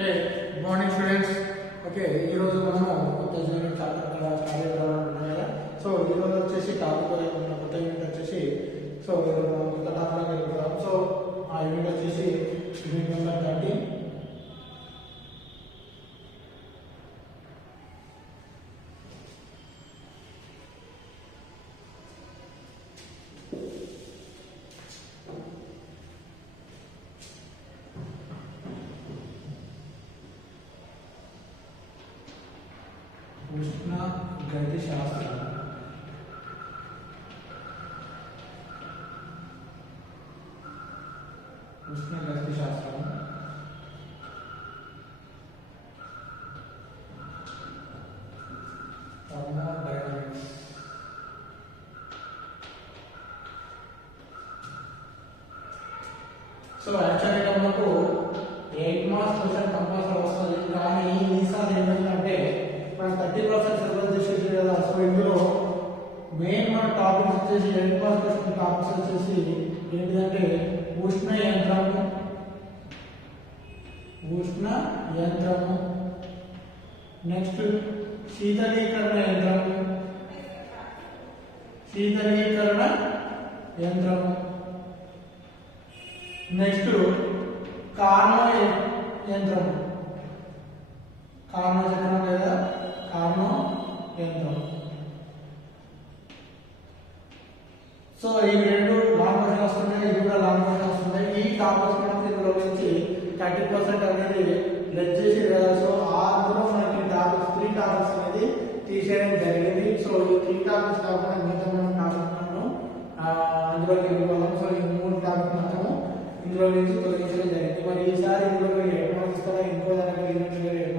Good morning, students. Okay, ఈ రోజు మనము కొత్త యూనిట్ చాప్టర్ స్టార్ట్ చేద్దామనుకుంటున్నాం కదా. సో ఈ రోజు వచ్చేసి టాపిక్ కొత్త యూనిట్ వచ్చేసి కొత్త టాపిక్ వెళ్తాం. సో ఆ యూనిట్ వచ్చేసి యూనిట్ నెంబర్ 13. ఉష్ణ గతి శాస్త్రం. ఉష్ణ గతి శాస్త్రం థర్మోడైనమిక్స్. సో యాక్చువల్గా మనకు 8 మార్క్స్ క్వశ్చన్ కంపల్సరీ వస్తుంది. కానీ ఈసారి ఏమైందంటే మనం 30% సిలబస్ చేసేది కదా. సో ఇందులో మెయిన్ మన టాపిక్స్ వచ్చేసి 8 మార్క్స్ క్వశ్చన్ టాపిక్స్ వచ్చేసి ఏంటిదంటే ఉష్ణ యంత్రము, నెక్స్ట్ శీతలీకరణ యంత్రము, నెక్స్ట్ కార్నో యంత్రము, కార్నో చక్రం లేదా కార్నో యంత్రం. సో ఈ రెండు లాంగ్ క్వశ్చన్ వస్తున్నాయి, ఇది కూడా లాంగ్ క్వశ్చన్ వస్తున్నాయి. ఈ టాపిక్స్ మనకి ఇందులో నుంచి 30% అనేది లెస్ చేసి కదా. సో అందులో మనకి టాపిక్స్ 3 టాపిక్స్ అనేది తీసేయడం జరిగింది. సో ఈ 3 టాపిక్స్ కాకుండా మిగతా మనం టాపిక్స్ అందులోకి వెళ్ళిపోదాం. సో ఈ 3 టాపిక్స్ మాత్రము ఇందులో నుంచి తొలగించడం జరిగింది. మరి ఈసారి ఇందులో ఎయిట్ మార్క్స్ ఇస్తారా, ఇంకో దానికి 8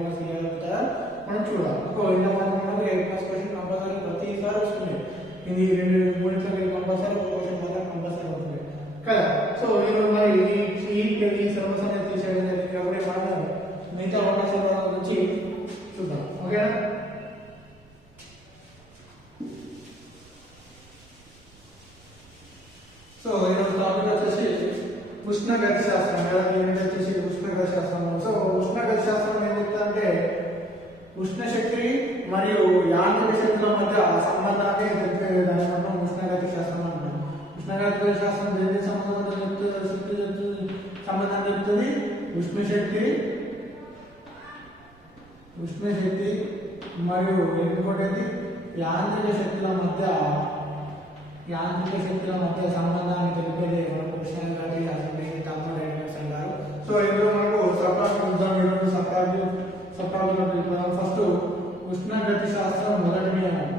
మార్క్స్ ఇవ్వగలుగుతారా మనం చూడాలి. ఇంత మంది 8 మార్క్స్ క్వశ్చన్ కంపల్సరీ ప్రతిసారి వస్తుంది. ఇది 2-3 కంపల్సరీ ఒక క్వశ్చన్ మాత్రం కంపల్సరీ అవుతుంది కదా. సో ఈరోజు మరి ఈ సిలబస్ అనేది తీసేయడం జరిగింది కాబట్టి మనం మిగతా ఒక సిలబస్ గురించి చూద్దాం. ఓకేనా? సో ఈరోజు టాపిక్ వచ్చేసి ఉష్ణగతి శాస్త్రం. యూనిట్ వచ్చేసి ఉష్ణగతి శాస్త్రం. సో ఉష్ణగతి శాస్త్రం ఏం చెప్తుందంటే ఉష్ణ శక్తి మరియు యాంత్రిక శక్తుల మధ్య సంబంధాన్ని తెలిపే దాన్ని మనం ఉష్ణగతి శాస్త్రం అంటాం. ఉష్ణగతి శాస్త్రం దేనికి సంబంధం చెప్తుంది? ఉష్ణ శక్తి మరియు ఇంకోటి యాంత్రిక శక్తుల మధ్య సంబంధాన్ని తెలిపేది మనకు ఉష్ణగతి శాస్త్రం, థర్మోడైనమిక్స్ అంటారు. సో ఇందులో మనకు సబ్టాపిక్లో వెళ్ళిపోదాం. ఫస్ట్ ఉష్ణగతి శాస్త్రం మొదటి నియమం.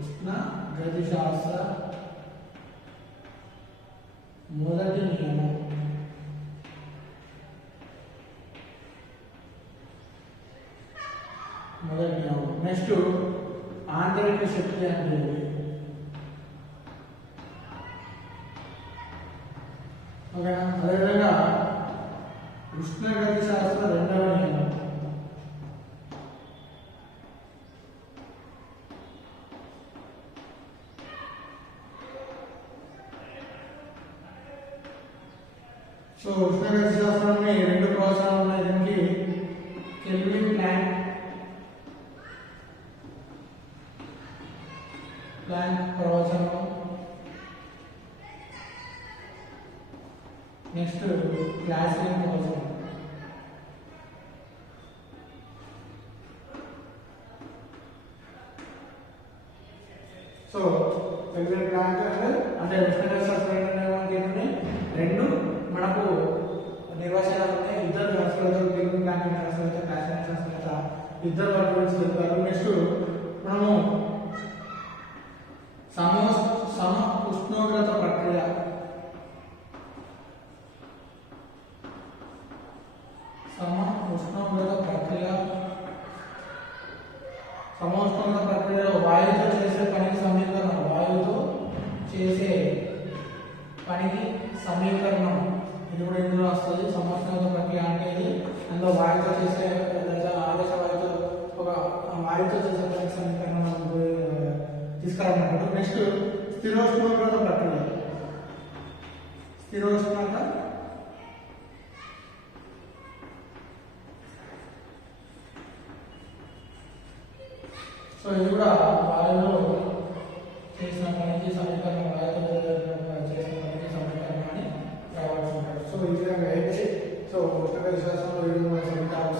ఉష్ణగతి శాస్త్ర మొదటి నియమం. నెక్స్ట్ ఆంతరిక శక్తి అనేది. ఓకేనా? అదేవిధంగా ఉష్ణగతి శాస్త్ర రెండవ నియమం. సో ఉష్ణగతి శాస్త్రాన్ని 2 ప్రవచనాలు ఉన్నాయి. దీనికి కెల్విన్ ప్లాంక్ ప్రవచనం, నెక్స్ట్ క్లాసియన్ ప్రవచనం. సో కెల్విన్ ప్లాంక్ అంటే ఉష్ణగతి శాస్త్రం రెండు మనకు నిర్వచనాలు ఉన్నాయి. ఇద్దరు శాస్త్రవేత్తలు, కెల్విన్ ప్లాంక్ శాస్త్రవేత్త, క్లాసియన్ శాస్త్రవేత్త, ఇద్దరు వాటి గురించి చెప్పారు. నెక్స్ట్ మనము సమ ఉష్ణోగ్రత ప్రక్రియ, సమోష్ణోగ్రత ప్రక్రియలో వాయువుతో చేసే పనికి సమీకరణం ఇది కూడా ఇందులో వస్తుంది. సమోష్ణోగ్రత ప్రక్రియ అంటే ఇది అందులో వాయువుతో చేసే ఆదేశ వాయువుతో చేసే పనికి సమీకరణం తీసుకురావాలన్నమాట. నెక్స్ట్ స్థిరోష్ణోగ్రత ప్రక్రియ. స్థిరోష్ణక సో ఇది కూడా వాయువులో చేసిన పనికి సమీకరణం, వాయువులో చేసిన పనికి సమీకరణాన్ని రావాల్సి ఉంటారు. సో ఈ విధంగా అయితే సో ఉష్ణగతి శాస్త్రంలో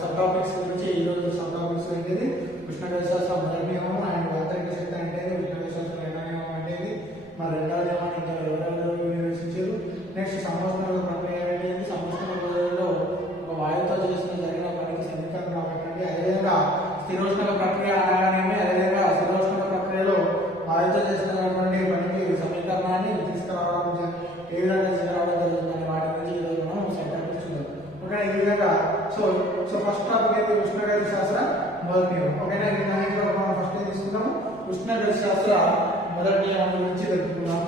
సబ్ టాపిక్స్ గురించి ఈరోజు సబ్ టాపిక్స్ ఏంటిది ఉష్ణగతి శాస్త్రం మొదటి నియమం అండ్ ఆంతరిక శక్తి అంటే ఉష్ణగతి శాస్త్రం రెండో నియమం అంటే మరి రెండవ నియమాన్ని ఇంకా ఎవరెవరు నిర్వచించారు. నెక్స్ట్ సమోష్ణాల ప్రక్రియ ఏంటి, సమోష్ణాల పద్ధతిలో ఒక వాయువుతో చేసిన జరిగిన పనికి సమీకరణం పెట్టండి. అదేవిధంగా స్థిరోష్ణక ప్రక్రియ అనగానే అదేవిధంగా స్థిరోష్ణక ప్రక్రియలో వాయువుతో చేసినటువంటి పనికి సమీకరణాన్ని తీసుకురావడం ఏ విధంగా తీసుకురావడం జరుగుతుందని వాటి గురించి ఈరోజు మనం సెంటర్ చూద్దాం. ఓకే, ఈ విధంగా సో ఫస్ట్ టాపిక్ అయితే ఉష్ణగతి శాస్త్ర మొదటి నియమం. ఓకేనా, దీంట్లో మనం ఫస్ట్ ఏం తీసుకుందాం, ఉష్ణగతి శాస్త్ర మొదటి నియమం గురించి తెలుసుకుందాం.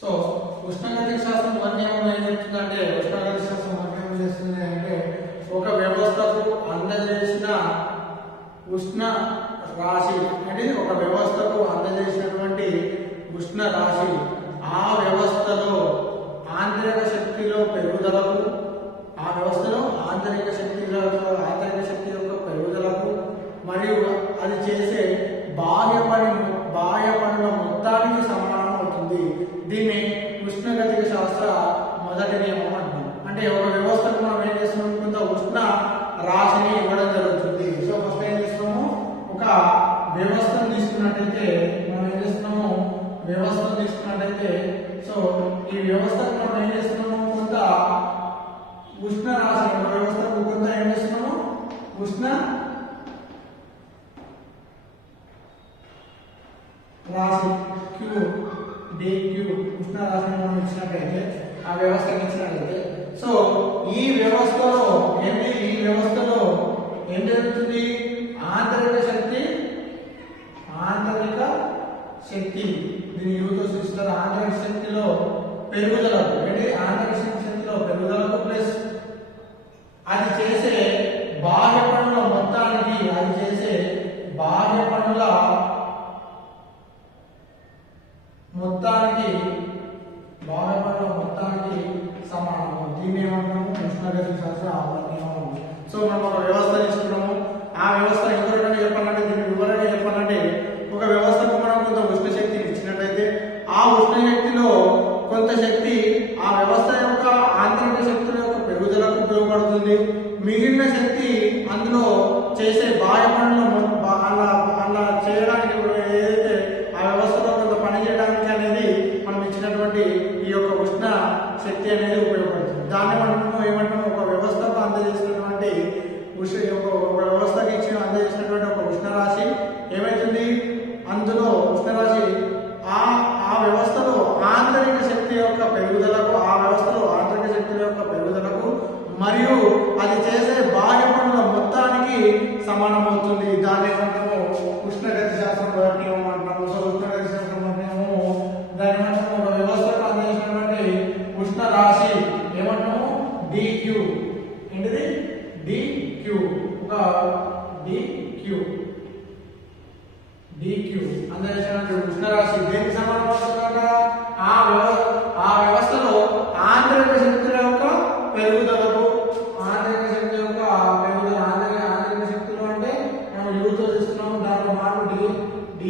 సో ఉష్ణగతి శాస్త్రం మొదటి నియమం ఏం చెప్తుందంటే, ఉష్ణగతి శాస్త్రం మొదటి నియమం చేస్తుంది అంటే ఒక వ్యవస్థకు అందజేసిన ఉష్ణ రాశి అంటే ఒక వ్యవస్థకు అందజేసినటువంటి ఉష్ణ రాశి ఆ వ్యవస్థలో ఆంతరిక శక్తిలో పెరుగుదలకు, ఆ వ్యవస్థలో ఆంతరిక శక్తి యొక్క పెరుగుదలకు మరియు అది చేసే బాహ్య పనుల మొత్తానికి సమానం అవుతుంది. దీన్ని ఉష్ణగతిక శాస్త్ర మొదటి నియమం అంటాం. అంటే ఒక వ్యవస్థకు మనం ఏం చేస్తున్నాం, కొంత ఉష్ణ రాశిని ఇవ్వడం జరుగుతుంది. సో ఫస్ట్ ఏం చేస్తున్నాము, ఒక వ్యవస్థను తీసుకున్నట్టయితే మనం ఏం చేస్తున్నాము, వ్యవస్థను తీసుకున్నట్టయితే సో ఈ వ్యవస్థకు మనం ఏం చేస్తున్నాము, కొంత ఉష్ణ రాశి, ఒక వ్యవస్థకు కొంత ఏం చేస్తున్నాము, ఉష్ణ రాశి క్యూ dq ఉష్ణ రాశిని మనం ఇచ్చినట్టయితే, ఆ వ్యవస్థకి ఇచ్చినట్టయితే సో ఈ వ్యవస్థలో ఏం జరుగుతుంది, ఆంతరిక శక్తి దీని యూతో సూచిస్తారు. ఆంతరిక శక్తిలో పెరుగుదలకు అంటే ఆంతరిక శక్తిలో పెరుగుదలకు ప్లస్ అది చేసే బాహ్య పనుల మొత్తానికి, అది చేసే బాహ్య పనుల మొత్తానికి సమానము. దీన్ని ఏమంటాము, ఉష్ణగతి శాస్త్ర నియమం. సో మనం ఒక వ్యవస్థ తీసుకున్నాము, ఆ వ్యవస్థ ఇంకొకటి చెప్పాలంటే, దీన్ని వివరంగా చెప్పాలంటే, ఒక వ్యవస్థకు మనం కొంత ఉష్ణ శక్తిని ఇచ్చినట్టయితే ఆ ఉష్ణ శక్తిలో కొంత శక్తి ఆ వ్యవస్థ యొక్క ఆంతరిక శక్తుల యొక్క పెరుగుదలకు ఉపయోగపడుతుంది. మిగిలిన శక్తి అందులో చేసే బాహ్య పనులు అలా చేయడానికి, ఏదైతే ఆ వ్యవస్థలో కొంత పని చేయడానికి అనేది మనం ఇచ్చినటువంటి ఈ యొక్క ఉష్ణ శక్తి అనేది ఉపయోగపడుతుంది. దాన్ని మనం ఏమంటాము, ఒక వ్యవస్థకు అందజేసినటువంటి ఒక వ్యవస్థకి అందజేసినటువంటి ఒక ఉష్ణరాశి ఏమైతుంది, అందులో ఉష్ణరాశి ఆ వ్యవస్థలో ఆంతరిక శక్తి యొక్క పెరుగుదలకు, ఆ వ్యవస్థలో ఆంతరిక శక్తి యొక్క పెరుగుదలకు మరియు అది చేసే బాహ్య పనుల మొత్తానికి సమానమవుతుంది. దాన్ని ఏమంటాము, ఉష్ణగతి శాస్త్రం మొదటి నియమం అంటాము. సో ఉష్ణగతి శాస్త్రం మొదటి నియమము దాని ఏమంటాము, ఒక వ్యవస్థకు అందజేసినటువంటి ఉష్ణ రాశి ఏమంటాము, dq. ఏంటిది, dq, ఒక dq అందజేసినటువంటి ఉష్ణ రాశి దేనికి సమానం అవుతుందట, ఆ వ్యవస్థలో ఆంతరిక శక్తుల యొక్క పెరుగుదలకు, ఆంతరిక శక్తి యొక్క పెరుగుదల, ఆంతరిక శక్తులు అంటే మనం యూతో తీసుకున్నాము, దాంట్లో మార్పు du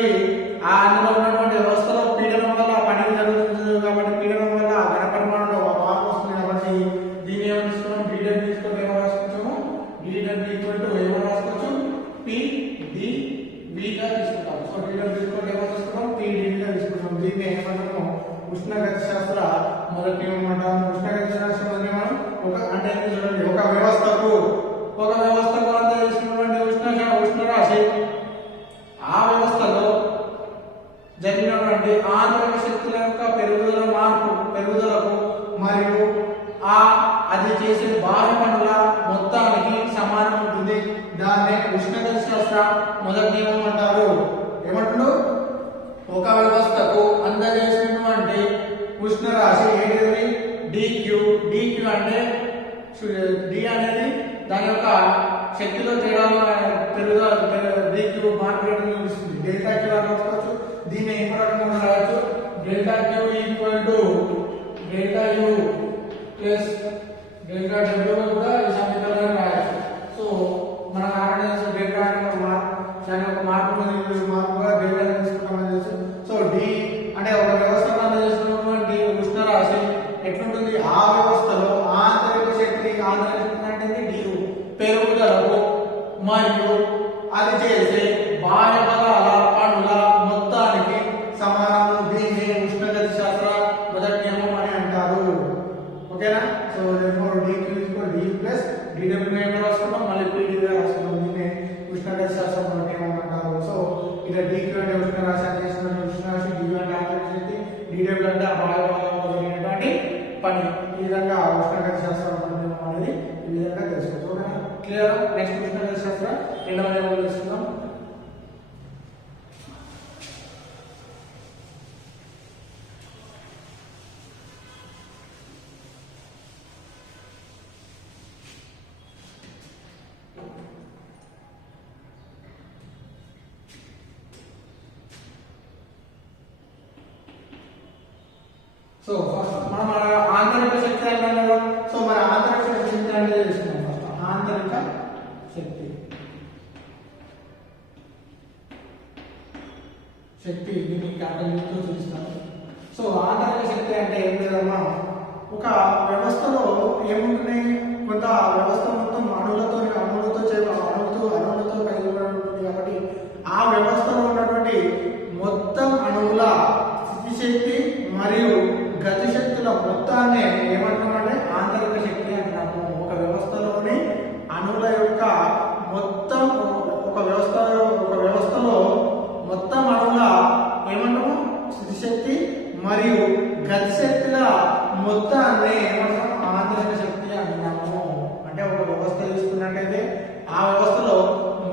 ఉన్నటువంటి అందులో ఉన్నటువంటి వ్యవస్థలో పీడనం వల్ల పని జరుగుతుంది కాబట్టి పీడనం వల్ల ఘన పరిమాణంలో మార్పు వస్తుంది కాబట్టి దీన్ని ఏమని తీసుకున్నాం డీడబ్ల్యూ తీసుకొని ఏమో రాసుకుంటాము డీడబ్ల్యూ ఈక్వల్ టు ఏమో రాసుకోవచ్చు PdV గా తీసుకుంటాం. సో డీడబ్ల్యూ తీసుకొని ఏమో తీసుకుంటాం PdV గా తీసుకుంటాం. దీన్ని ఏమంటాము ఉష్ణగతి శాస్త్ర మొదటి నియమం అంటాము. ఉష్ణగతి శాస్త్రం మొదటి నియమం అంటే చూడండి ఒక వ్యవస్థకు అందజేసినటువంటి ఉష్ణరాశి ఆ వ్యవస్థలో జరిగినటువంటి ఆంతరిక శక్తుల యొక్క పెరుగుదలకు మరియు అది చేసే బాహ్య పనుల మొత్తానికి సమానం ఉంటుంది. దాన్నే ఉష్ణగతి శాస్త్ర మొదటి నియమం అంటారు. ఏమంటారు ఒక వ్యవస్థకు అందజేసినటువంటి ఉష్ణరాశి ఏంటిది dq అంటే d అనేది దాని యొక్క శక్తిలో తేడా dq మార్పు చూపిస్తుంది. డెల్టా q అని రాసుకోవచ్చు. దీన్ని ఇంపార్టెంట్ గా రాయొచ్చు. Delta q equal to delta u plus delta w కూడా ఈ సమీకరణంలో రాయొచ్చు. సో మన ఆర్డినెన్స్ డెల్టా దాని యొక్క మార్పుగా డెల్టా తీసుకుంటామని తెలుసు. సో d అంటే ఒక వ్యవస్థకు అందజేసినటువంటి ఉష్ణరాశి ఎట్లుంటుంది ఆ వ్యవస్థలో ఆంతరిక శక్తి అంటే du పెరుగుదలకు మరియు అది చేసే బాహ్య బలాల పనుల మొత్తానికి సమానము. దీన్ని ఉష్ణగతి శాస్త్ర మొదటి నియమం అని అంటారు. ఓకేనా? So dq du plus dw రాసుకున్నాం, మళ్ళీ pdv రాసుకున్నాం. దీన్ని ఉష్ణగతి శాస్త్ర మొదటి నియమం అంటారు. సో ఇలా dq అంటే ఉష్ణరాశి అని చేసినటువంటి ఉష్ణరాశి, du అంటే ఆంతరిక శక్తి, dw అంటే ఆ బాహ్య బలాలలో జరిగినటువంటి పని. ఈ విధంగా ఉష్ణగతి శాస్త్రం అనేది ఈ విధంగా తెలుసుకోవచ్చు. ఓకేనా? క్లియర్? నెక్స్ట్ ఉష్ణగతి శాస్త్ర రెండవ నియమం తెలుసుకుందాం. సో ఫస్ట్ మనం ఆంతరిక శక్తి అంటే సో మన ఆంతరిక శక్తి అంటే తెలుసుకున్నాం. ఫస్ట్ ఆంతరిక శక్తి దీన్ని క్యాపిటల్ చూపిస్తాను. సో ఆంతరిక శక్తి అంటే ఏం లేదమ్మా, ఒక వ్యవస్థలో ఏముంటున్నాయి, కొంత వ్యవస్థ మొత్తం అణువులతో కలిగి ఉంటుంది కాబట్టి ఆ వ్యవస్థలో ఉన్నటువంటి మొత్తం అణువుల స్థితిశక్తి మరియు గతి శక్తుల మొత్తాన్ని ఏమంటున్నామంటే ఆంతరిక శక్తి అంటున్నాము. ఒక వ్యవస్థలోని అణువుల యొక్క మొత్తం ఒక వ్యవస్థలో మొత్తం అణువుల ఏమంటాము స్థితిశక్తి మరియు గతి శక్తుల మొత్తాన్ని ఏమంటాము ఆంతరిక శక్తి అంటున్నాము. అంటే ఒక వ్యవస్థ తీసుకున్నట్టయితే ఆ వ్యవస్థలో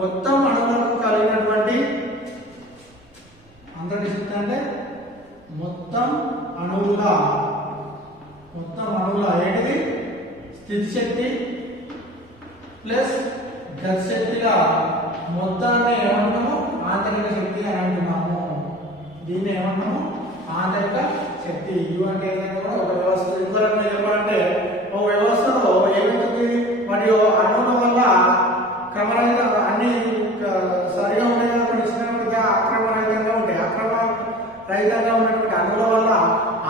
మొత్తం అణువులకు కలిగినటువంటి ఆంతరిక శక్తి అంటే మొత్తం అణువుల ఏంటిది స్థితి శక్తి ప్లస్ గతి శక్తిగా మొత్తాన్ని ఏమంటున్నాము ఆంతరిక శక్తి అని అంటున్నాము. దీన్ని ఏమంటున్నాము ఆంతరిక శక్తి. యు అంటే ఏంటంటే కూడా ఒక వ్యవస్థ ఇంకొక చెప్పాలంటే ఒక వ్యవస్థలో ఏమవుతుంది, వాటి అణువుల వల్ల క్రమరహిత అన్ని సరిగా ఉంటాయి కాబట్టి ఇచ్చినట్టుగా అక్రమరహితంగా ఉంటాయి. అక్రమరహితంగా ఉన్నటువంటి అణువుల వల్ల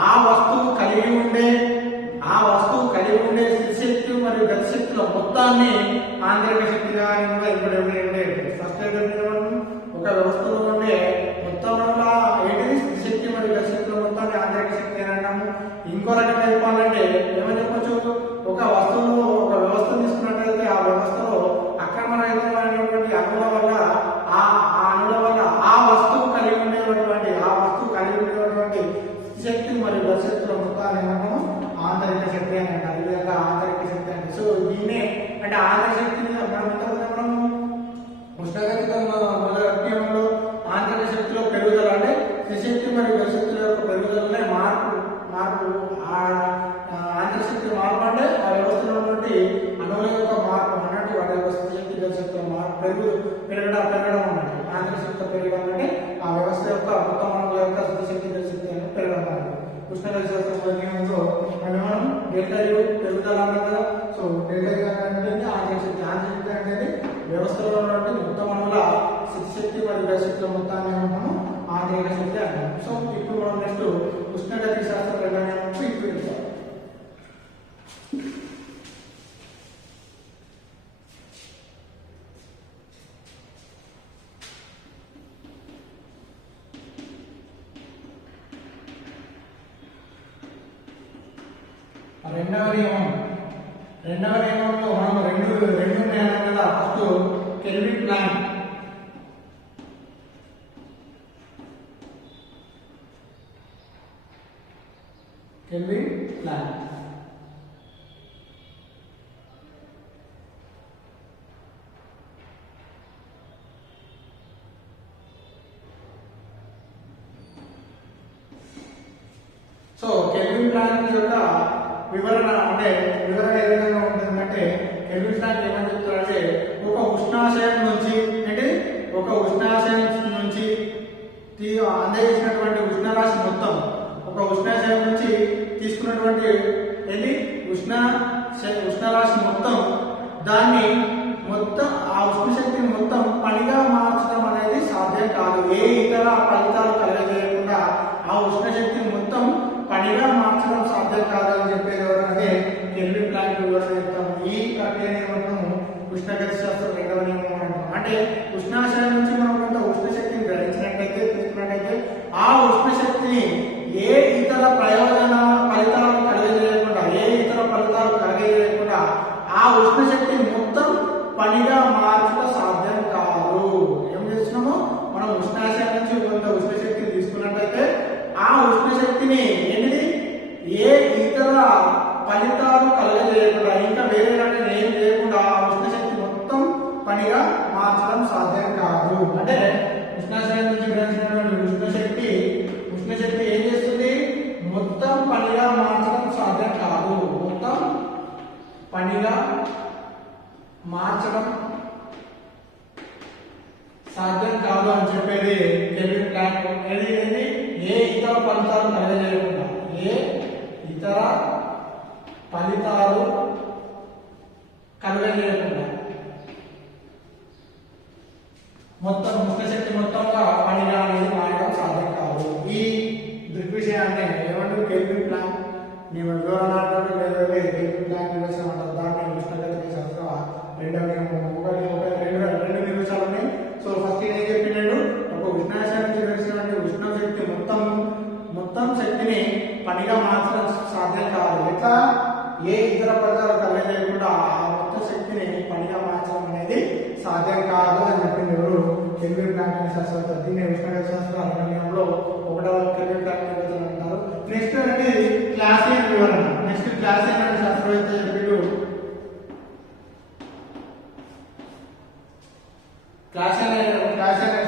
ఆ వస్తువు కలిగి ఉండే స్థితిశక్తి మరియు గతి శక్తుల మొత్తాన్ని ఆంతరిక శక్తిగా ఫస్ట్ ఒక వ్యవస్థలో ఉండే మొత్తం ఏంటిది స్థితిశక్తి మరియు గతి శక్తుల మొత్తాన్ని ఆంతరిక శక్తి అని అంటాము. ఇంకో రకంగా చెప్పాలంటే ఏమని చెప్పొచ్చు, ఒక వ్యవస్థ తీసుకున్నట్లయితే ఆ వ్యవస్థలో అక్రమరహితమైనటువంటి అణువుల వల్ల ఆ వస్తువు కలిగి ఉండేటువంటి శక్తి మరియు గతి శక్తుల మొత్తాన్ని ఏమంటాము ఆంతరిక శక్తి అని అంటారు. ఈ విధంగా ఆంతరిక శక్తి అంటే సో దీన్నే అంటే ఆంతరిక శక్తిని మనం ఉష్ణగతిలో ఆంతరిక శక్తిలో పెరుగుదల అంటే స్థితిశక్తి మరియు గతి శక్తుల యొక్క పెరుగుదలనే మార్పు ఆంతరిక శక్తి మార్పు అంటే ఆ వ్యవస్థలో ఉన్నటువంటి అణువుల యొక్క మార్పు అన్నట్టు వాటి యొక్క స్థితిశక్తి గతి శక్తుల మార్పు పెరగడం అన్నట్టు. ఆంతరిక శక్తి పెరగడం అంటే ఆ వ్యవస్థ యొక్క మొత్తం అణువుల యొక్క స్థితిశక్తి గతి శక్తి అనేది పెరగడం అన్నట్టు. ఉష్ణగతి శాస్త్రంలో మనం డెల్టా యు పెరుగుదల అన్నారు కదా. సో డెల్టా యు అంటే ఆంతరిక శక్తి. ఆంతరిక శక్తి అనేది వ్యవస్థలో ఉన్నటువంటి మొత్తం అణువుల స్థితిశక్తి మరియు గతి శక్తుల మొత్తాన్ని మనం ఆంతరిక శక్తి అంటాం. సో ఇప్పుడు మనం నెక్స్ట్ ఉష్ణగతి శాస్త్రం రెండవ నియమం ఇప్పుడు చూద్దాం. రెండవ నియమంలో మనం రెండు నియమాలు కదా. First Kelvin Planck so Kelvin Planck యొక్క వివరణ ఏ విధంగా ఉంటుందంటే, కెల్విన్ ప్లాంక్ ఏమని చెప్తారంటే ఒక ఉష్ణాశయం నుంచి అందజేసినటువంటి ఉష్ణరాశి మొత్తం, ఒక ఉష్ణాశయం నుంచి తీసుకున్నటువంటి ఉష్ణరాశి మొత్తం దాన్ని మొత్తం ఆ ఉష్ణశక్తిని మొత్తం పనిగా మార్చడం అనేది సాధ్యం కాదు. ఏ ఇతర ఫలితాలు కలగజేయకుండా ఆ ఉష్ణశక్తిని మొత్తం పనిగా మార్చడం సాధ్యం కాదని చెప్పేది ఎవరంటే కెల్విన్ ప్లాంక్ వివరణ చెప్తాము. ఈ ప్రక్రియను ఏమంటాము? ఉష్ణగతి శాస్త్రం రెండవ నియమం అంటాం. అంటే ఉష్ణాశయం నుంచి మనం కొంత ఉష్ణశక్తిని గ్రహించినట్లయితే తీసుకున్నట్లయితే ఆ ఉష్ణశక్తిని ఏ ఇతర ఫలితాలు కలగజేయకుండా ఆ ఉష్ణశక్తిని మొత్తం పనిగా మార్చడం సాధ్యం కాదు. ఏం చేస్తున్నాము? మనం ఉష్ణాశయం నుంచి కొంత ఉష్ణశక్తిని తీసుకున్నట్లయితే ఆ ఉష్ణశక్తిని ఏ ఇతర ఫలితాలు కలగజేయకుండా, ఇంకా వేరే రకమైన ఏం లేకుండా ఆ ఉష్ణశక్తి మొత్తం పనిగా మార్చడం సాధ్యం కాదు. అంటే ఉష్ణాశయం నుంచి గ్రహించినటువంటి ఉష్ణశక్తి ఏం చేస్తుంది? మొత్తం పనిగా మార్చడం సాధ్యం కాదు. మొత్తం పనిగా మార్చడం సాధ్యం కాదు అని చెప్పేది కెల్విన్ ప్లాంక్. ఏ ఇతర ఫలితాలు కలగజేయకుండా, ఏ ఇతర ఫలితాలు కలగజేయకుండా మొత్తం ఉష్ణశక్తి మొత్తంగా పనిగా అనేది మారడం సాధ్యం కాదు. ఈ దృగ్విషయాన్ని ఏమంటారు? కెల్విన్ ప్లాంక్ వివరణ అంటారు, లేదంటే కెల్విన్ ప్లాంక్ నిర్వచనం అంటారు. దాన్ని ఉష్ణగతి శాస్త్రం రెండవ నియమం. రెండు నిర్వచనాలు ఉన్నాయి. సో ఫస్ట్ ఏం చెప్పినట్టు, ఒక ఉష్ణాశయానికి తెలిసినటువంటి ఉష్ణశక్తి మొత్తం శక్తిని పనిగా మార్చడం సాధ్యం కాదు. ఎట్లా? ఏ ఇతర ఫలితాలు కలగజేయకుండా ఆ మొత్తం శక్తిని పనిగా మార్చడం అనేది సాధ్యం కాదు అని చెప్పింది ఎవరు? కెల్విన్ ప్లాంక్ అనే శాస్త్రవేత్త. దీన్ని ఉష్ణగతి శాస్త్రం రెండవ ఒకటవ కెల్విన్ ప్లాంక్ నిర్వచనం అంటారు. నెక్స్ట్ అనేది క్లాసియన్ వివరణ. నెక్స్ట్ క్లాసియన్ అనే శాస్త్రవేత్త చెప్పిండు. క్లాసియన్ అనే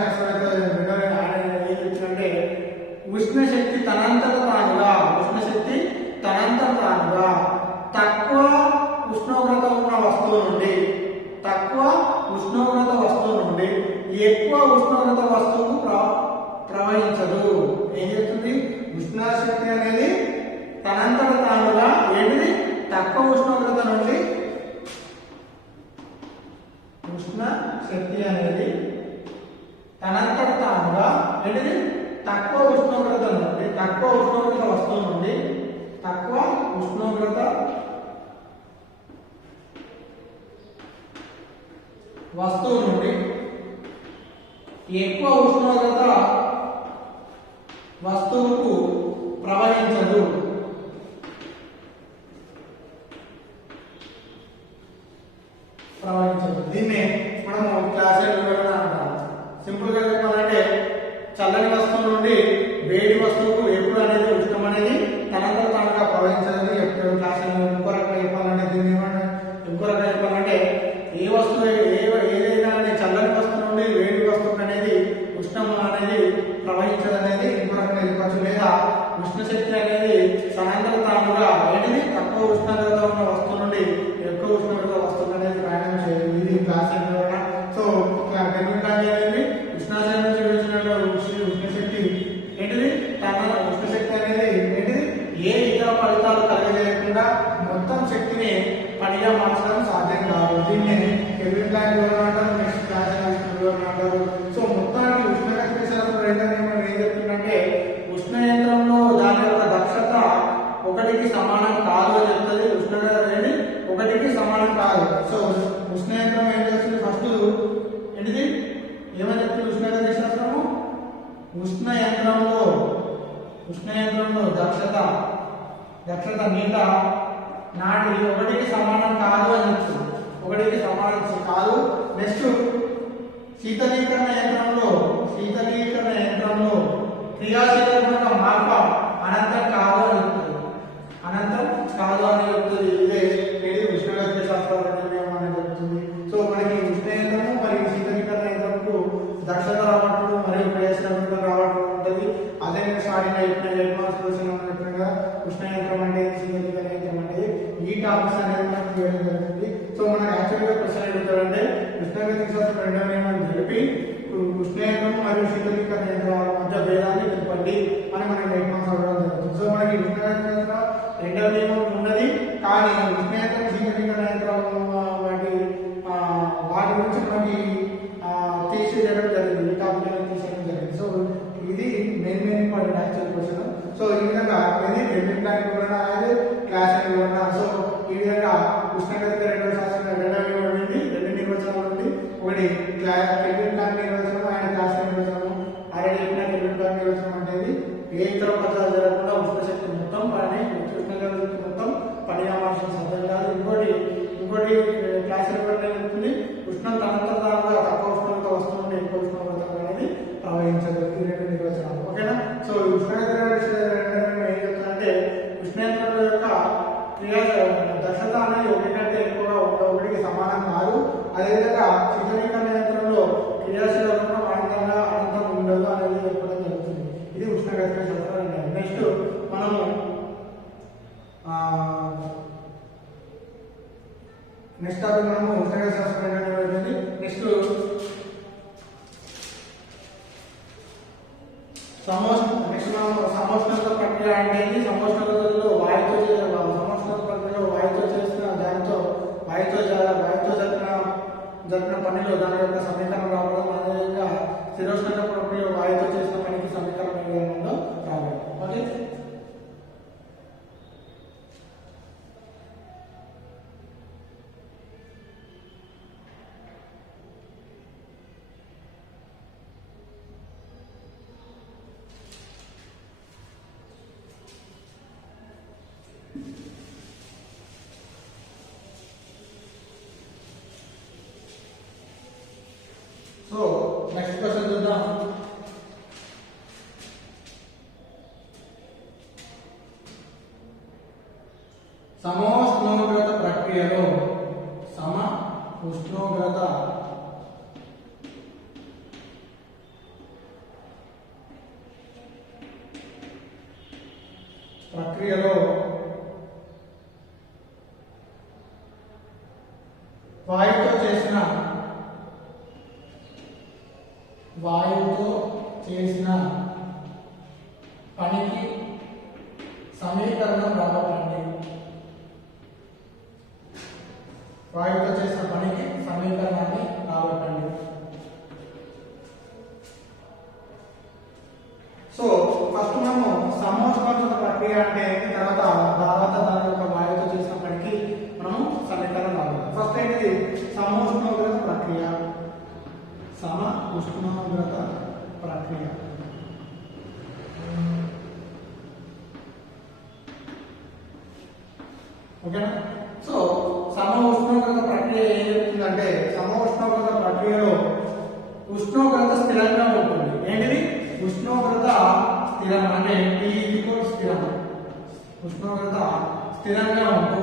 శాస్త్రవేత్త ఏం చెప్పిందంటే, ఉష్ణశక్తి తనంతట తానుగా తక్కువ ఉష్ణోగ్రత ఉన్న వస్తువు నుండి ఎక్కువ ఉష్ణోగ్రత వస్తువుకు ప్రవహించదు. ఏం చెప్తుంది? ఉష్ణశక్తి అనేది తనంతట తానుగా తక్కువ ఉష్ణోగ్రత నుండి తక్కువ ఉష్ణోగ్రత వస్తువు నుండి ఎక్కువ ఉష్ణోగ్రత వస్తువుకు ప్రవహించదు. దీన్నే మనము క్లాసియన్ వివరణ అంటాం. సింపుల్ గా చెప్పాలంటే, చల్లని వస్తువు నుండి వేడి వస్తువుకు ఎప్పుడు అనేది ఉష్ణం అనేది తనంతట తానుగా ప్రవహించదని చెప్తారు క్లాసియన్. ఇంకో రకంగా చెప్పాలంటే ఏ వస్తువు ఏదైనా చల్లని వస్తువు నుండి వేడి వస్తువు అనేది ఉష్ణం అనేది ప్రవహించదనేది ఇంకో రకంగా చెప్పచ్చు. లేదా ఉష్ణశక్తి అనేది తనంతట తానుగా తక్కువ ఉష్ణోగ్రత ఉన్న వస్తువు నుండి ఎక్కువ ఉష్ణోగ్రత వస్తువు అనేది ప్రయాణం చేయదు. ఇది క్లాసియన్ వివరణ. సో కెల్విన్ ప్లాంక్ అనేది ఉష్ణాశయం నుంచి ఉష్ణశక్తి ఉష్ణశక్తి అనేది ఏ ఇతర ఫలితాలు కలగజేయకుండా మొత్తం శక్తిని పనిగా మార్చడం సాధ్యం కాదు. దీన్ని కెల్విన్ ప్లాంక్ వివరణ అంటారు. నెక్స్ట్ క్లాసియన్ వివరణ అంటారు. సో మొత్తానికి ఉష్ణగతి శాస్త్రం రెండవ నియమం ఏం చెప్తుంది? దక్షత నీట నాటి 1కి సమానం కాదు అని చెప్తుంది. 1కి సమానం కాదు. నెక్స్ట్ శీతలీకరణ యంత్రంలో క్రియాశీల గుణక మార్పు అనంతం కాదు అని చెప్తుంది. అనంతం కాదు అని చెప్తుంది. ఇదే ఉష్ణగతిక శాస్త్రం అనేది చెప్తుంది. సో మనకి ఉష్ణ యంత్రము మరియు శీతలీకరణ యంత్రంకు దక్షత రావటం మరియు క్రియాశీల గుణకం రావటం ఉంటుంది. అదే స్టార్టింగ్ ఉష్ణ యంత్రం అంటే శీతలీకరణ యంత్రం అంటే ఈ టాపిక్స్ అనేది మనకు చేయడం జరుగుతుంది. సో మనకు యాక్చువల్గా క్వశ్చన్ అడుగుతారంటే ఉష్ణగతిక శాస్త్రం రెండవ నియమాన్ని తెలిపి ఉష్ణ యంత్రం మరియు శీతలీకరణ యంత్రాల మధ్య భేదాన్ని తెలపండి అని మనకి ఎగ్జామ్స్ అడగడం జరుగుతుంది. సో మనకి ఉష్ణగతిక శాస్త్రం రెండవ నియమం ఉన్నది, కానీ ఉష్ణ యంత్రం శీతలీకరణ యంత్రాలు వాటి గురించి మనకి తీసేయడం జరిగింది. ఈ టాపిక్ అనేది తీసేయడం జరిగింది. సో ఇది main important actual question. So ఈ విధంగా ఇది డెబిట్ ప్లాన్ వివరణ అనేది క్లాస్ అని వివరణ. సో ఈ విధంగా ఉష్ణగతిక రెండవ శాస్త్రం రెండవ నియమం రెండు నిర్వచనాలు ఉంది. ఒకటి డెబిట్ ప్లాన్ నిర్వచనం అండ్ క్లాస్ నిర్వచనం. అదే చెప్పిన డెబిట్ ప్లాన్ నిర్వచనం అనేది ఏ ఇతర పదార్థాలు జరగకుండా ఉష్ణశక్తి మొత్తం ఉష్ణగతికి మొత్తం పనియాల్సిన సాధ్యం కాదు. ఇంకోటి క్లాస్ వివరణ ఏమవుతుంది, ఉష్ణం తనంతరంగా తక్కువ ఉష్ణోగ్రత వస్తువుని ఎక్కువ ఉష్ణోగ్రత అనేది ప్రవహించదు. ఈ రెండు నిర్వచనాలు ఓకేనా. సో ఉష్ణగతిక ఏం చెప్తుందంటే ఉష్ణయంత్రం యొక్క క్రియా దక్షత అనేది 1 కంటే ఎక్కువగా 1కి సమానం కాదు. అదేవిధంగా శీతలీకరణ యంత్రంలో క్రియాశీల గుణకం అనంతం ఉండదు అనేది చెప్పడం జరుగుతుంది. ఇది ఉష్ణగతిక శాస్త్రం. నెక్స్ట్ మనము నెక్స్ట్ టాపిక్ మనము ఉష్ణగతిక శాస్త్రం అనేది నెక్స్ట్ సమోష్ణత ప్రక్రియ అంటే సమోష్ణతలో వాయుతో చేసిన దానితో వాయుతో జరిపిన పనిలో దాని యొక్క సమీకరణం రావడం, అదేవిధంగా స్థిరోష్ణత ప్రక్రియ వాయుతో చేసిన పనికి సమీకరణం ఏ విధంగా రావడం. ఓకే. సో నెక్స్ట్ క్వశ్చన్ చూద్దాం. సమోష్ణోగ్రత ప్రక్రియలో వాయువుతో చేసిన పనికి సమీకరణం రావట్లండి. వాయువుతో చేసిన పనికి సమీకరణాన్ని రావట్లండి. సో ఫస్ట్ మనము సమోష్ణోగ్రత ప్రక్రియ అంటే తర్వాత దాని యొక్క వాయువుతో చేసిన పనికి మనము సమీకరణం రావాలి. ఫస్ట్ ఏంటిది సమోష్ణోగ్రత ప్రక్రియ. ఉష్ణోగ్రత ప్రక్రియ ఓకేనా. సో ఉష్ణోగ్రత ప్రక్రియ ఏం చెప్తుందంటే ఉష్ణోగ్రత ప్రక్రియలో ఉష్ణోగ్రత స్థిరంగా ఉంటుంది. ఏంటిది ఉష్ణోగ్రత స్థిరం అంటే స్థిరం. ఉష్ణోగ్రత స్థిరంగా ఉంటూ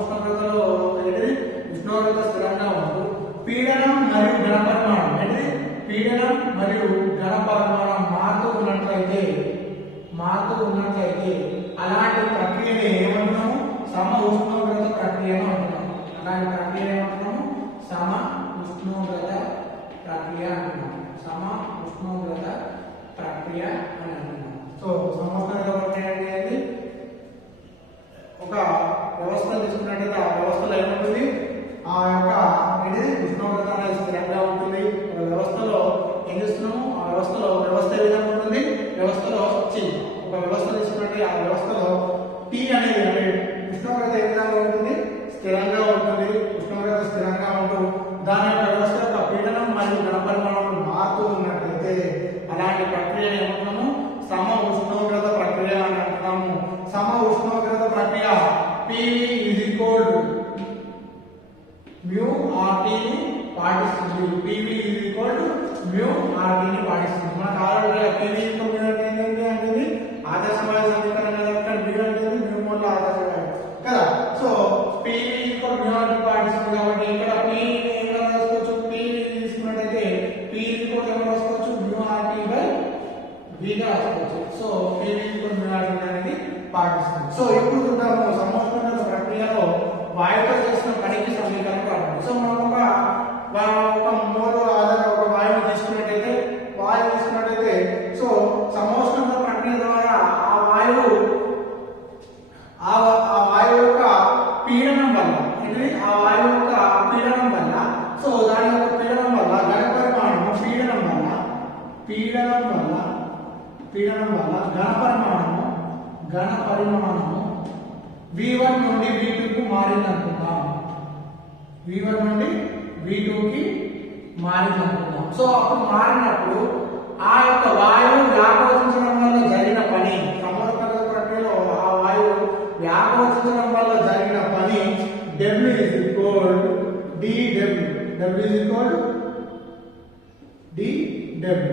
ఉష్ణోగ్రతలో ఏంటిది ఉష్ణోగ్రత స్థిరంగా ఉంటూ పీడనం మరియు ఘనపరిమాణం ఏంటిది పీడనం మరియు ఘనపరిమాణం మారుతూ ఉన్నట్లయితే అలాంటి ప్రక్రియని ఏమంటున్నాము ఉష్ణోగ్రత ప్రక్రియ అంటున్నాము. అలాంటి ప్రక్రియ ఏమంటున్నాము ఉష్ణోగ్రత ప్రక్రియ అంటున్నాము. ఉష్ణోగ్రత ప్రక్రియ అని అంటున్నాము. సో ఉష్ణోగ్రత ప్రక్రియ అనేది ఒక వ్యవస్థ తీసుకున్నట్టయితే ఆ వ్యవస్థలో ఏముంటుంది ఆ యొక్క ఉష్ణోగ్రత అనేది స్థిరంగా ఉంటుంది. ఒక వ్యవస్థలో ఏం చేస్తున్నాము ఆ వ్యవస్థ ఏ విధంగా ఉంటుంది. ఒక వ్యవస్థ తీసుకున్నట్టు ఆ వ్యవస్థలో టీ అనేది అంటే ఉష్ణోగ్రత ఏ విధంగా ఉంటుంది స్థిరంగా ఉంటుంది. ఉష్ణోగ్రత స్థిరంగా ఉంటూ దాని యొక్క వ్యవస్థ యొక్క పీడనం మరియు ఘనపరిమాణం మారుతూ ఉన్నట్లయితే అలాంటి ప్రక్రియను ఏమంటున్నాము ఉష్ణోగ్రత ప్రక్రియ అని అంటున్నాము. ఉష్ణోగ్రత పాటిస్తుంది. PV is equal to mu RT ని పాటిస్తుంది. మనకు ఆల్రెడీ PV ఈక్వల్ mu అనేది ఆదర్శ వాయు సమీకరణం కదా, ఇక్కడ mu అనేది mu మోల్ ఆదర్శ వాయువు కదా. So PV equal mu RT పాటిస్తుంది కాబట్టి ఇక్కడ P ని ఏం రాసుకోవచ్చు, P తీసుకున్నట్లయితే P ఈక్వల్ ఏం రాసుకోవచ్చు, mu RT బై V గా రాసుకోవచ్చు. So PV equal mu RT అనేది పాటిస్తుంది. సో ఇప్పుడు చూద్దాము సమోష్ణోగ్రత ప్రక్రియలో వాయువుతో చేసిన పనికి సమీకరణం రావాలి. సో మనం ఒక మోల్ ఆధార ఒక వాయువుని తీసుకున్నట్టయితే సో సమోష్ణోగ్రత ప్రక్రియ ద్వారా ఆ వాయువు యొక్క పీడనం వల్ల ఆ వాయువు యొక్క పీడనం వల్ల సో దాని యొక్క పీడనం వల్ల ఘన పరిమాణము ఘన పరిమాణము V1 నుండి V2 కు మారింది అనుకుందాం. V1 నుండి V2 కి మారింది అనుకుందాం. సో అప్పుడు మారినప్పుడు ఆ యొక్క వాయువు వ్యాకోచించడం వల్ల జరిగిన పని, సమోష్ణోగ్రత ప్రక్రియలో ఆ వాయువు వ్యాకోచించడం వల్ల జరిగిన పని W is equal to dW. W is equal to dW.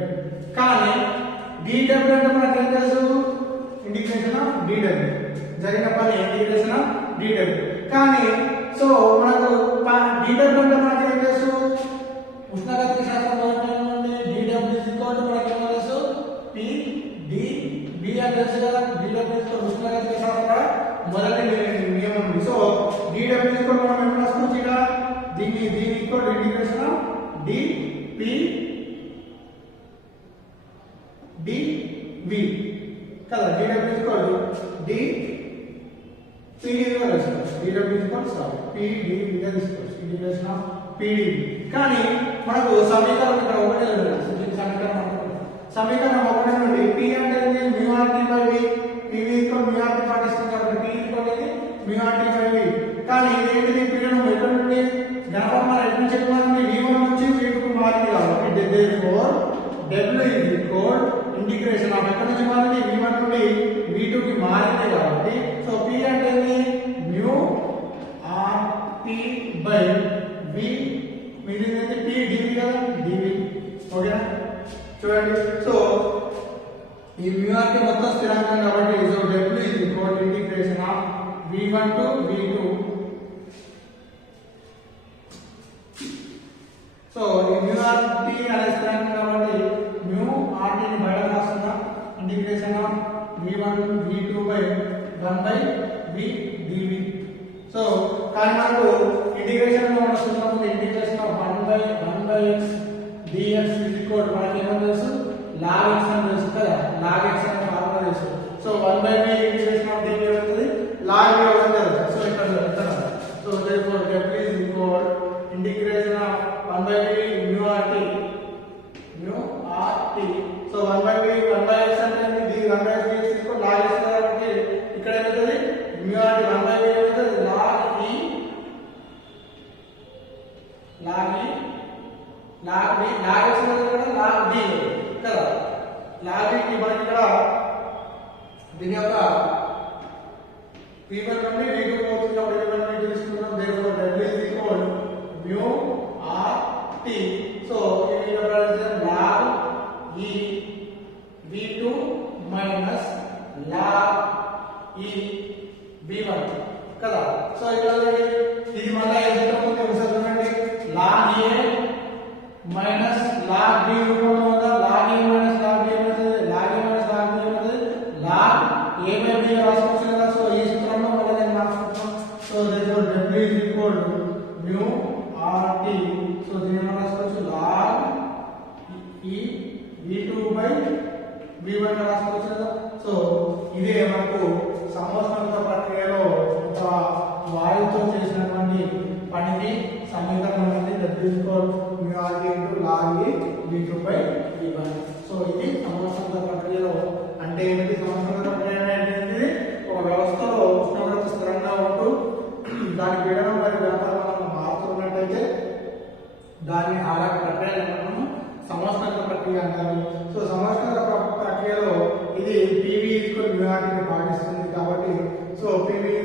కానీ dW అంటే మనకి ఏం తెలుసు, ఇంటిగ్రేషన్ ఆఫ్ dW, జరిగిన పని ఇంటిగ్రేషన్ ఆఫ్ dW. కానీ సో మనకు dW అంటే మనకి ఏం తెలుసు, ఉష్ణగతిక శాస్త్రం నుండి dW is equal to మనకి ఏం తెలుసు, PdV అని తెలుసు కదా. dW is ఉష్ణగతిక శాస్త్ర మొదటి నియమం ఉంది. సో dW is equal మనం ఏం రాసుకోవచ్చు, ఇక్కడ దీని ఈక్వల్ ఇంటిగ్రేషన్ ఆఫ్ dV కదా. dW is equal to PdV గా రాసుకోవచ్చు. dW is equal to PdV గా తీసుకోవచ్చు, ఇంటిగ్రేషన్ ఆఫ్ PdV. కానీ మనకు సమీకరణం ఇక్కడ ఒకటే లేదు, సమీకరణం ఒకటి నుండి P అంటే mu RT by V, PV equal mu RT పాటిస్తుంది కాబట్టి P ఈక్వల్ ఇది mu RT బై V. కానీ ఏంటిది, పీడనం ఎక్కడ నుండి ఘనపరిమాణం ఎక్కడ నుంచి మారింది, V1 నుంచి V2 కు మారింది కాబట్టి therefore W is equal integration of ఎక్కడ నుంచి మారింది, V1 నుండి V2 కి మారింది కాబట్టి సో P అంటే mu RT బై V, మిగిలినది PdV కదా, dV. ఓకేనా, చూడండి. సో ఈ mu RT మొత్తం స్థిరాంకం కాబట్టి so W is equal integration of V1 to V2. So ఈ mu RT అనే స్థిరాంకం కాబట్టి mu RT ని బయట రాస్తున్నా, integration of V1 V2 by 1 by V dV. So కానీ మనకు ఇంటిగ్రేషన్ లో వస్తున్నప్పుడు integration of 1 by x dx is equal మనకి ఏమో తెలుసు, log x అని తెలుసు కదా, log x అనే ఫార్ములా తెలుసు. So 1 by v integration of dv అవుతుంది, log v అవుతుంది. సో ఇక్కడ so therefore W is equal integration of 1 by v mu RT. So 1 by v 1 by x అంటే ఇది 1 by v is equal log x కాబట్టి ఇక్కడ ఏమవుతుంది, mu RT 1 by v అవుతుంది, log v log x అనేది log v కదా. log v కి మనకి ఇక్కడ దీని యొక్క V1 నుండి V2 పోతుంది కాబట్టి V1 నుండి తీసుకుంటాం. therefore W is equal mu RT. So ఇది represent log e V2 minus log e V1 కదా. సో ఇక్కడ ఇది మళ్ళీ ఎంత ఉంది ఒకసారి చూడండి, log a minus log b రూపంలో ఉందా, log a minus log b అవుతుంది, log a minus log b అవుతుంది, log a బై b రాసుకోవచ్చు కదా. సో ఈ సూత్రంలో మళ్ళీ నేను రాసుకుంటాను. So therefore W is equal to mu RT. So దీన్ని మనం రాసుకోవచ్చు log e V2 by V1 రాసుకోవచ్చు కదా. సో ఇదే మనకు సమోష్ణోగ్రత ప్రక్రియలో ఒక వాయువుతో చేసినటువంటి పనికి సమీకరణం అనేది W is equal mu RT into log e V2 by V1. So ఇది సమోష్ణోగ్రత ప్రక్రియలో అంటే ఏమిటి, సమోష్ణోగ్రత ప్రక్రియ అనేది ఒక వ్యవస్థలో ఉష్ణోగ్రత స్థిరంగా ఉంటూ దాని పీడనం మరియు ఘనపరిమాణం మారుతున్నట్టయితే దాన్ని అలాంటి ప్రక్రియను మనము సమోష్ణాంక ప్రక్రియ అంటారు. సో సమోష్ణాంక ప్రక్రియలో ఇది PV ని పాటిస్తుంది కాబట్టి, సో PV ని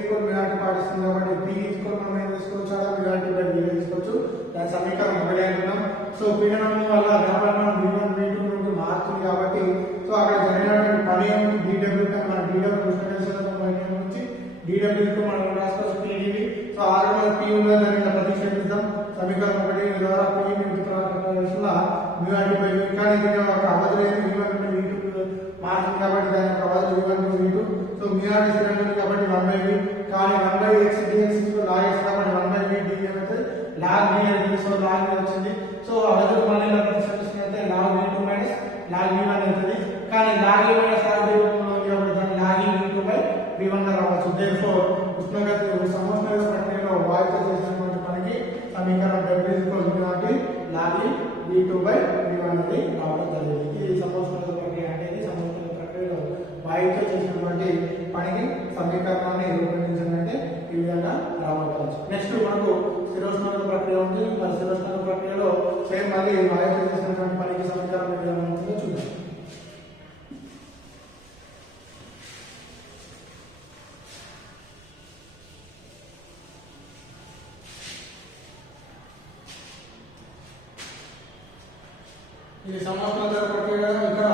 పాటిస్తుంది కాబట్టి P మనం ఏం తీసుకోవచ్చు, మ్యూఆర్టీ/V తీసుకోవచ్చు. దాని సమీకరణం 1 అంటున్నాం. సో పీడనం వల్ల ద్రవ్యమానం V1 V2 నుండి మారుతుంది కాబట్టి, సో అక్కడ జరిగినటువంటి పని dW కి మన dW నుంచి dW కు మనం రాసుకోవచ్చు PdV. సో R P ఉన్నదని ప్రతిక్షేపిద్దాం. సమీకరణం 1 ద్వారా P మ్యూఆర్టీ/V కానీ ఇది ఒక అవధి V1 నుండి V2 మారుతుంది కాబట్టి దాని యొక్క అవధి V1 నుండి V2. సో మ్యూఆర్టీ స్థిరంగా ఉంది కాబట్టి 1/V కానీ 1/x dx log x కాబట్టి 1/V dv అయితే log v అయితే సో log v వచ్చింది. సో అవధులు మనం ఇలా ప్రతిక్షేపిస్తే log v2 log v1 అవుతుంది. కానీ log v log v రూపంలో ఉంది కాబట్టి దాన్ని log v2/v1 గా రావచ్చు. దేర్ఫోర్ ఉష్ణోగ్రత సమోష్ణాంక ప్రక్రియలో వాయువుతో చేసినటువంటి పనికి సమీకరణం W log v2/v1 అనేది రావడం జరిగింది. ఇది సమోష్ణాంక ప్రక్రియ అనేది సమోష్ణాంక ప్రక్రియలో వాయువుతో చేసినటువంటి పనికి సమీకరణాన్ని రూపొందించాలంటే ఈ విధంగా రావచ్చు. నెక్స్ట్ మనకు స్థిరోష్ణాంక ప్రక్రియ ఉంది. మరి స్థిరోష్ణాంక ప్రక్రియలో సేమ్ మళ్ళీ వాయువుతో చేసినటువంటి పనికి సమీకరణం ఏ విధంగా ఉంటుందో చూద్దాం. ఇది సమోష్ణాంక ప్రక్రియ. ఇక్కడ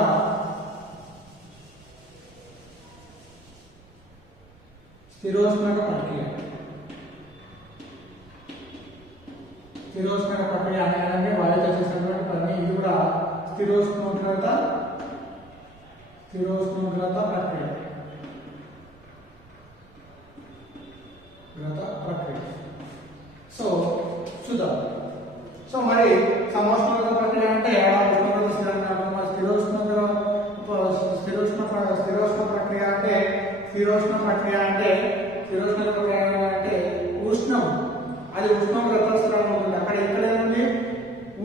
స్థిరోష్ణాంక ప్రక్రియ అనేది వాయువుతో చేసినటువంటి పని. ఇది కూడా స్థిరోష్ణోగ్రత ప్రక్రియ. సో చూద్దాం. సో మరి సమోష్ణాంక ప్రక్రియ అంటే ఉష్ణోగ్రత స్థిరంగా ఉంటుంది. స్థిరోష్ణ ప్రక్రియ అంటే ఉష్ణం అది ఉష్ణోగ్రత స్థిరంగా ఉంటుంది. అక్కడ ఇక్కడ ఏముంది,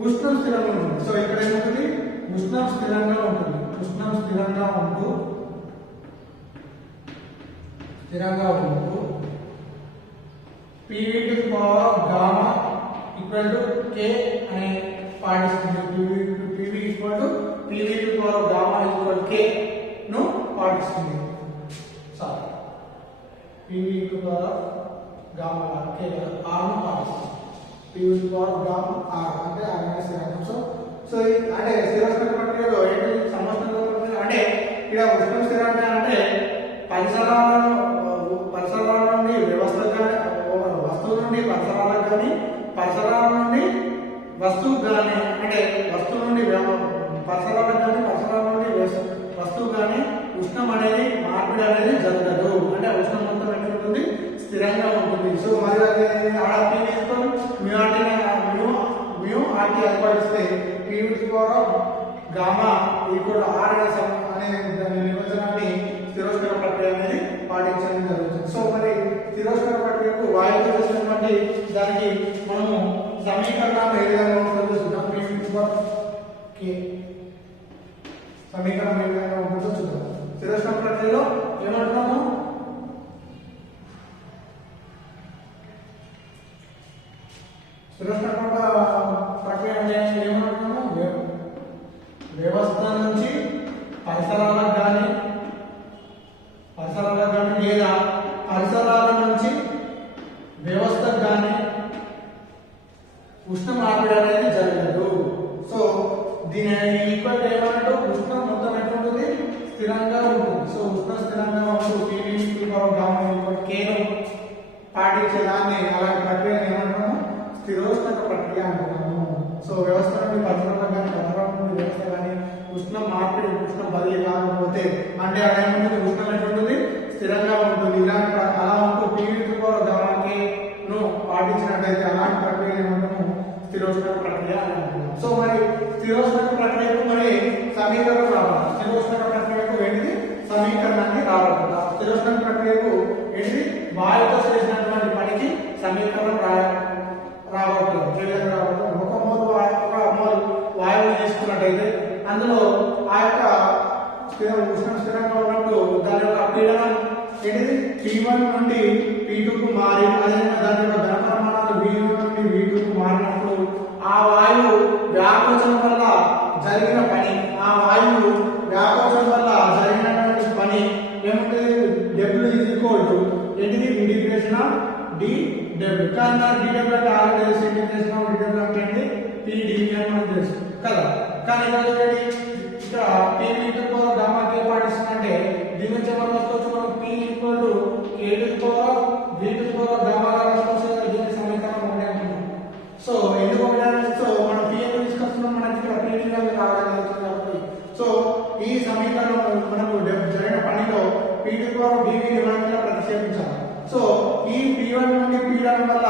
ఉష్ణం స్థిరంగా ఉంటుంది. సో ఇక్కడ ఏముంటుంది, ఉష్ణం స్థిరంగా ఉంటుంది. PV to power gamma equal to K అని పాటిస్తుంది. PV to power gamma equal K ను పాటిస్తుంది. Sorry, PV to power gamma K R ను పాటిస్తుంది. PV to power gamma R అంటే R స్థిరాంకం. సో అంటే స్థిరోష్ణాంక ప్రక్రియలో ఏంటి సమోష్ణాంక ప్రక్రియ అంటే ఇక్కడ ఉష్ణం స్థిరాంకం అంటే పరిసరాల నుండి వస్తువు నుండి పరిసరాలకు కానీ పరిసరాల నుండి వస్తువు కానీ అంటే వస్తువు నుండి పరిసరాలకు కానీ పరిసరాల నుండి వస్తువు కానీ ఉష్ణం అనేది మార్పిడి అనేది జరగదు. అంటే ఉష్ణం మొత్తం ఎక్కడ ఉంటుంది, స్థిరంగా ఉంటుంది. సో మరి ఆర్టీ తీసుకొని మ్యూఆర్టీ ఏర్పడిస్తే PV to power gamma equal R అనే దాని నిర్వచనాన్ని స్థిరోష్ణాంక ప్రక్రియ అనేది పాటించడం జరుగుతుంది. సో మరి స్థిరోష్ణాంక ప్రక్రియకు వాయువుతో చేసినటువంటి దానికి మనము సమీకరణాలు ఏ విధంగా ఉంటుందో చూద్దాం. PV టు పవర్ K సమీకరణం ఏ విధంగా ఉంటుందో చూద్దాం. స్థిరోష్ణాంక ప్రక్రియలో ఏమంటున్నాము, స్థిరోష్ణాంక ప్రక్రియ అంటే ఏమంటున్నాము, వ్యవస్థ నుంచి పరిసరాలకు కానీ లేదా పరిసరాల నుంచి వ్యవస్థకు కానీ ఉష్ణ మార్పిడి అనేది జరగదు. సో దీని ఈక్వల్ ఏమంటూ ఉష్ణం మొత్తం ఎట్లుంటుంది, స్థిరంగా ఉంటుంది. సో ఉష్ణం స్థిరంగా ఉంటూ PV to power gamma equal K ను పాటించేదాన్ని అలాంటి ప్రక్రియను ఏమంటున్నాము, స్థిరోష్ణాంక ప్రక్రియ అంటున్నాము. సో వ్యవస్థ నుండి పరిసరాలకు కానీ పరిసరాల నుండి వ్యవస్థ కానీ ఉష్ణం మార్పిడి ఉష్ణం బదిలీ కాకపోతే అంటే అదేముంటుంది, ఉష్ణం ఎట్లుంటుంది, స్థిరంగా ఉంటుంది. ఇలాంటి అలా ఉంటూ PV to power gamma K ను పాటించినట్లయితే అలాంటి ప్రక్రియ ఏమంటాము, స్థిరోష్ణాంక ప్రక్రియ అని అంటున్నాము. సో మరి స్థిరోష్ణాంక ప్రక్రియకు మరి సమీకరణం రావాలి. స్థిరోష్ణాంక ప్రక్రియకు ఏంటిది, సమీకరణాన్ని రావాలి. స్థిరోష్ణాంక ప్రక్రియకు ఏంటిది, వాయువుతో చేసినటువంటి పనికి సమీకరణం రావట్లేదు. ఒక మోల్ వాయువు తీసుకున్నట్టయితే అందులో ఆ యొక్క ఉష్ణం స్థిరంగా ఉన్నప్పుడు దాని యొక్క పీడనం ఏంటిది, P1 నుండి P2 కు మారి అదేవిధంగా దాని యొక్క ఘనపరిమాణాలు V1 నుండి V2 కు మారినప్పుడు ఆ వాయువు వ్యాకోచం వల్ల జరిగిన పని, ఆ వాయువు వ్యాకోచం వల్ల జరిగినటువంటి పని ఏముంటుంది? డబ్ల్యూ ఈజ్ ఈక్వల్ టు ఏంటిది? Integration of dw. కానీ మన dw అంటే ఆల్రెడీ తెలుసు, ఇంటిగ్రేషన్ ఆఫ్ dw అంటే ఏంటి? pdv అని మనకు తెలుసు కదా. కానీ ఇక్కడ చూడండి, ఇక్కడ pv to power gamma k పాటిస్తుందంటే దీని నుంచి మనం రాసుకోవచ్చు, మనం p equal to k to power v to power gamma గా రాసుకోవచ్చు. దీని సమీకరణం ఒకటే అనుకున్నాం. సో ఎందుకు ఒకటే? సో మనం p అని తీసుకొస్తున్నాం, మనకి ఇక్కడ pdv అని రావడం జరుగుతుంది కాబట్టి సో ఈ సమీకరణం మనకు జరిగిన పనిలో p టు పవర్ dv ని మనం ఇలా ప్రతిక్షేపించాలి. సో ఈ p1 నుండి p1 వల్ల